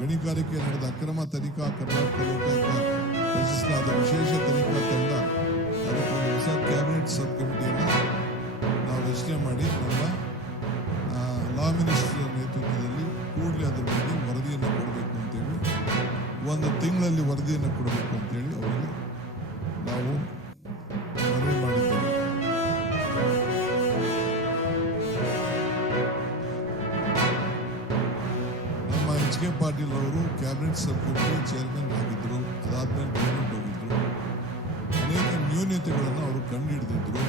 ಗಣಿಗಾರಿಕೆ ನಡೆದ ಅಕ್ರಮ ತನಿಖಾ ಕರ್ನಾಟಕ ಲೋಕಾಯುಕ್ತ ರಚಿಸಲಾದ ವಿಶೇಷ ತನಿಖಾ ತಂಡ ಅದಕ್ಕೊಂದು ಹೊಸ ಕ್ಯಾಬಿನೆಟ್ ಸಬ್ ಕಮಿಟಿಯನ್ನು ನಾವು ರಚನೆ ಮಾಡಿ ನಮ್ಮ ಲಾ ಮಿನಿಸ್ಟರ್ ನೇತೃತ್ವದಲ್ಲಿ ಕೂಡಲೇ ಅದರ ಬಗ್ಗೆ ವರದಿಯನ್ನು ಕೊಡಬೇಕು ಅಂತೇಳಿ, 1 ತಿಂಗಳಲ್ಲಿ ವರದಿಯನ್ನು ಕೊಡಬೇಕು ಅಂತೇಳಿ ಅವರಿಗೆ ನಾವು ಮನವಿ ಮಾಡಿದ್ದೇವೆ. ನಮ್ಮ ಎಚ್ ಕೆ ಪಾಟೀಲ್ ಅವರು ಕ್ಯಾಬಿನೆಟ್ ಸಬ್ ಕಮಿಟಿ ಚೇರ್ಮನ್ ಆಗಿದ್ದರು. ಅದಾದ್ಮೇಲೆ ಗೌರ್ಮೆಂಟ್ ಹೋಗಿದ್ರು. ಅನೇಕ ನ್ಯೂನತೆಗಳನ್ನು ಅವರು ಕಂಡುಹಿಡಿದಿದ್ರು.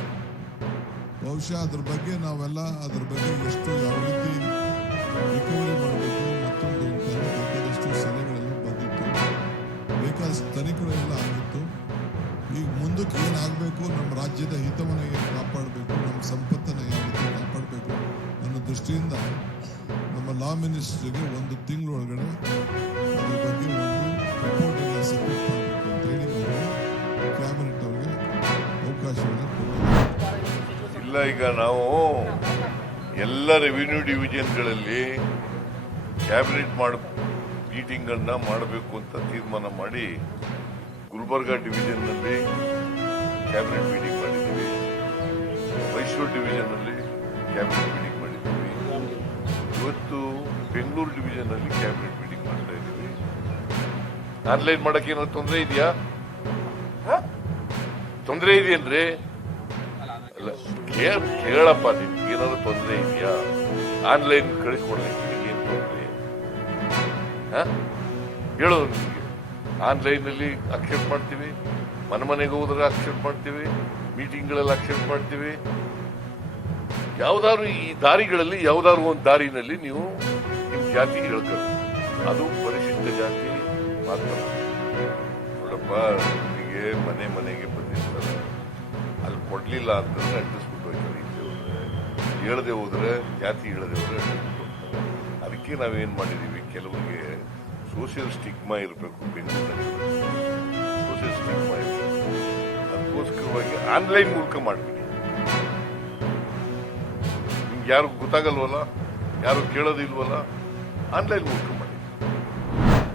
ಬಹುಶಃ ಅದ್ರ ಬಗ್ಗೆ ನಾವೆಲ್ಲ ಅದ್ರ ಬಗ್ಗೆ ಎಷ್ಟು ಯಾವ ರೀತಿ ರಿಕವರಿ ಮಾಡಬೇಕು ಮತ್ತೊಂದು ಅಂತಂದ್ರೆ ಬೇಕಾದಷ್ಟು ಸಲಹೆಗಳೆಲ್ಲ ಬಂದಿತ್ತು, ಬೇಕಾದಷ್ಟು ತನಿಖೆಗಳೆಲ್ಲ ಆಗಿತ್ತು. ಈಗ ಮುಂದಕ್ಕೆ ಏನಾಗಬೇಕು, ನಮ್ಮ ರಾಜ್ಯದ ಹಿತವನ್ನು ಏನು ಕಾಪಾಡಬೇಕು, ನಮ್ಮ ಸಂಪತ್ತನ್ನು ಯಾವ ರೀತಿ ಕಾಪಾಡಬೇಕು ಅನ್ನೋ ದೃಷ್ಟಿಯಿಂದ ನಮ್ಮ ಲಾ ಮಿನಿಸ್ಟರ್ಗೆ 1 ತಿಂಗಳೊಳಗಡೆ ಅದ್ರ ಬಗ್ಗೆ ಒಂದು ರಿಪೋರ್ಟ್ ಎಲ್ಲ ಸಬ್ಮಿಟ್ ಮಾಡಬೇಕು ಅಂತೇಳಿ ಅವರು ಕ್ಯಾಬಿನೆಟ್ ಅವರಿಗೆ ಅವಕಾಶವನ್ನು ಕೊಟ್ಟಿದ್ದಾರೆ. ಇಲ್ಲ, ಈಗ ನಾವು ಎಲ್ಲ ರೆವಿನ್ಯೂ ಡಿವಿಷನ್ಗಳಲ್ಲಿ ಕ್ಯಾಬಿನೆಟ್ ಮೀಟಿಂಗ್ ಅನ್ನ ಮಾಡಬೇಕು ಅಂತ ತೀರ್ಮಾನ ಮಾಡಿ ಗುಲ್ಬರ್ಗಾ ಡಿವಿಷನ್ ನಲ್ಲಿ ಕ್ಯಾಬಿನೆಟ್ ಮೀಟಿಂಗ್ ಮಾಡಿದ್ದೀವಿ, ಮೈಸೂರು ಡಿವಿಷನ್ ನಲ್ಲಿ ಕ್ಯಾಬಿನೆಟ್ ಮೀಟಿಂಗ್ ಮಾಡಿದ್ದೀವಿ, ಇವತ್ತು ಬೆಂಗಳೂರು ಡಿವಿಷನ್ ನಲ್ಲಿ ಕ್ಯಾಬಿನೆಟ್ ಮೀಟಿಂಗ್ ಮಾಡ್ತಾ ಇದ್ದೀವಿ. ಆನ್ಲೈನ್ ಮಾಡಕ್ಕೆ ಏನಾದ್ರು ತೊಂದರೆ ಇದೆಯಾ? ತೊಂದರೆ ಇದೆಯೇನ್ರಿ? ಅಲ್ಲ, ಕೇಳಪ್ಪ, ನಿಮ್ಗೆ ಏನಾದ್ರು ತೊಂದರೆ ಇದೆಯಾ? ಆನ್ಲೈನ್ ಕಳಿಸ್ಕೊಡ್ಲಿಕ್ಕೆ ನಿಮಗೇನು ತೊಂದರೆ? ಹೇಳೋದು ನಿಮಗೆ ಆನ್ಲೈನ್ ನಲ್ಲಿ ಅಕ್ಸೆಪ್ಟ್ ಮಾಡ್ತೀವಿ, ಮನೆಗೆ ಹೋದ್ರೆ ಅಕ್ಸೆಪ್ಟ್ ಮಾಡ್ತೀವಿ, ಮೀಟಿಂಗ್ಗಳಲ್ಲಿ ಅಕ್ಸೆಪ್ಟ್ ಮಾಡ್ತೀವಿ. ಯಾವ್ದಾದ್ರು ಈ ದಾರಿಗಳಲ್ಲಿ ಯಾವ್ದಾದ್ರು ಒಂದು ದಾರಿನಲ್ಲಿ ನೀವು ನಿಮ್ ಜಾತಿ ಹೇಳ್ಕೊಂಡು, ಅದು ಪರಿಶಿಷ್ಟ ಜಾತಿ ಮಾತ್ರ. ನೋಡಪ್ಪ, ನಿಮಗೆ ಮನೆಗೆ ಬಂದಿರ್ತಾರೆ, ಅಲ್ಲಿ ಕೊಡ್ಲಿಲ್ಲ ಅಂತಂದ್ರೆ ಅಂಟಿಸ್ಬಿಟ್ಟು ಹೋಗ್ತಾರೆ. ಹೇಳದೆ ಹೋದ್ರೆ ಜಾತಿ ಹೇಳದೆ ಹೋದ್ರೆ ಅಂಟಿಸ್ಬಿಟ್ಟು ಹೋಗ್ತಾರೆ. ಅದಕ್ಕೆ ನಾವೇನ್ ಮಾಡಿದೀವಿ, ಕೆಲವರಿಗೆ ಸೋಷಿಯಲ್ ಸ್ಟಿಗ್ಮಾ ಇರಬೇಕು, ಬೆಂಗಳೂರಲ್ಲಿ ಸೋಷಿಯಲ್ ಸ್ಟಿಗ್ಮಾ ಇರಬೇಕು. ಅದಕ್ಕೋಸ್ಕರವಾಗಿ ಆನ್ಲೈನ್ ಮೂಲಕ ಮಾಡ್ಬಿಡಿ. ನಿಮ್ಗೆ ಯಾರು ಗೊತ್ತಾಗಲ್ವಲ್ಲ, ಯಾರು ಕೇಳೋದಿಲ್ವಲ್ಲ, ಆನ್ಲೈನ್ ಮೂಲಕ